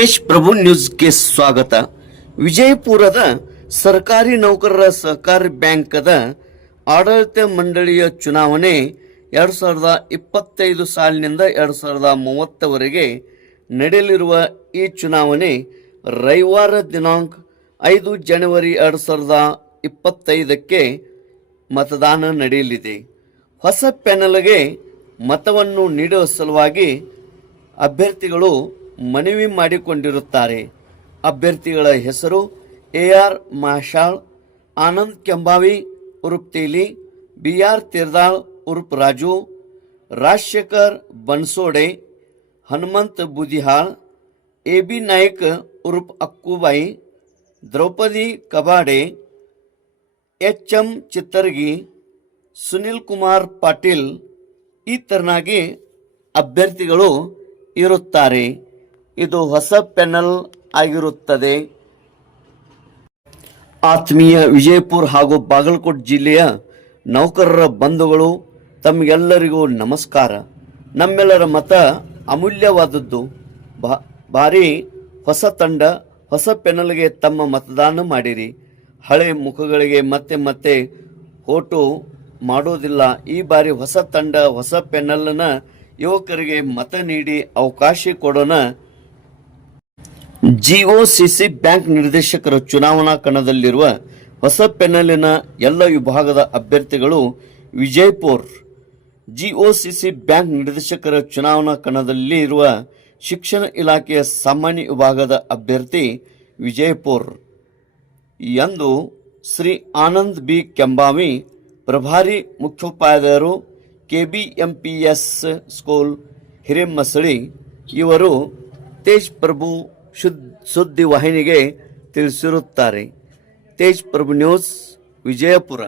ತೇಜ್ ಪ್ರಭು ನ್ಯೂಸ್ಗೆ ಸ್ವಾಗತ. ವಿಜಯಪುರದ ಸರ್ಕಾರಿ ನೌಕರರ ಸಹಕಾರಿ ಬ್ಯಾಂಕದ ಆಡಳಿತ ಮಂಡಳಿಯ ಚುನಾವಣೆ ಎರಡು ಸಾವಿರದ ಇಪ್ಪತ್ತೈದು ಸಾಲಿನಿಂದ ಎರಡು ಸಾವಿರದ ಮೂವತ್ತವರೆಗೆ ನಡೆಯಲಿರುವ ಈ ಚುನಾವಣೆ ರವಿವಾರ ದಿನಾಂಕ ಐದು ಜನವರಿ ಎರಡು ಸಾವಿರದ ಇಪ್ಪತ್ತೈದಕ್ಕೆ ಮತದಾನ ನಡೆಯಲಿದೆ. ಹೊಸ ಪ್ಯಾನಲ್ಗೆ ಮತವನ್ನು ನೀಡುವ ಸಲುವಾಗಿ ಅಭ್ಯರ್ಥಿಗಳು ಮನವಿ ಮಾಡಿಕೊಂಡಿರುತ್ತಾರೆ. ಅಭ್ಯರ್ಥಿಗಳ ಹೆಸರು ಎ ಆರ್ ಮಾಷಾಳ್ ಆನಂದ್ ಕೆಂಬಾವಿ, ಉರುಪ್ ತೇಲಿ, ಬಿ ಆರ್ ತಿರ್ದಾಳ್, ಉರುಪ್ ರಾಜು, ರಾಜಶೇಖರ್ ಬನ್ಸೋಡೆ, ಹನುಮಂತ್ ಬುದಿಹಾಳ್, ಎ ಬಿ ನಾಯ್ಕ್, ಉರುಪ್ ಅಕ್ಕುಬಾಯಿ ದ್ರೌಪದಿ ಕಬಾಡೆ, ಎಚ್ ಎಂ ಚಿತ್ತರ್ಗಿ, ಸುನಿಲ್ ಕುಮಾರ್ ಪಾಟೀಲ್ ಈ ತೆರನಾಗಿ ಅಭ್ಯರ್ಥಿಗಳು ಇರುತ್ತಾರೆ. ಇದು ಹೊಸ ಪೆನಲ್ ಆಗಿರುತ್ತದೆ. ಆತ್ಮೀಯ ವಿಜಯಪುರ ಹಾಗೂ ಬಾಗಲಕೋಟ್ ಜಿಲ್ಲೆಯ ನೌಕರರ ಬಂಧುಗಳು ತಮಗೆಲ್ಲರಿಗೂ ನಮಸ್ಕಾರ. ನಮ್ಮೆಲ್ಲರ ಮತ ಅಮೂಲ್ಯವಾದದ್ದು. ಬಾ- ಭಾರಿ ಹೊಸ ತಂಡ, ಹೊಸ ಪೆನಲ್ಗೆ ತಮ್ಮ ಮತದಾನ ಮಾಡಿರಿ. ಹಳೆ ಮುಖಗಳಿಗೆ ಮತ್ತೆ ಮತ್ತೆ ಓಟು ಮಾಡೋದಿಲ್ಲ. ಈ ಬಾರಿ ಹೊಸ ತಂಡ, ಹೊಸ ಪೆನಲ್ನ ಯುವಕರಿಗೆ ಮತ ನೀಡಿ ಅವಕಾಶ ಕೊಡೋಣ. ಜಿಒಸಿಸಿ ಬ್ಯಾಂಕ್ ನಿರ್ದೇಶಕರ ಚುನಾವಣಾ ಕಣದಲ್ಲಿರುವ ಹೊಸ ಪೆನಲಿನ ಎಲ್ಲ ವಿಭಾಗದ ಅಭ್ಯರ್ಥಿಗಳು ವಿಜಯಪುರ್. ಜಿಒಸಿಸಿ ಬ್ಯಾಂಕ್ ನಿರ್ದೇಶಕರ ಚುನಾವಣಾ ಕಣದಲ್ಲಿ ಇರುವ ಶಿಕ್ಷಣ ಇಲಾಖೆಯ ಸಾಮಾನ್ಯ ವಿಭಾಗದ ಅಭ್ಯರ್ಥಿ ವಿಜಯಪುರ್. ಎಂದು ಶ್ರೀ ಆನಂದ್ ಬಿ. ಕೆಂಬಾವಿ, ಪ್ರಭಾರಿ ಮುಖ್ಯೋಪಾಧ್ಯಾಯರು ಕೆಬಿಎಂಪಿಎಸ್ ಸ್ಕೂಲ್ ಹಿರೇಮಸಳಿ ಇವರು ತೇಜ್ ಪ್ರಭು ಶುದ್ ಸುದ್ದಿ ವಾಹಿನಿಗೆ ತಿಳಿಸಿರುತ್ತಾರೆ. ತೇಜ್ ಪ್ರಭು ನ್ಯೂಸ್ ವಿಜಯಪುರ.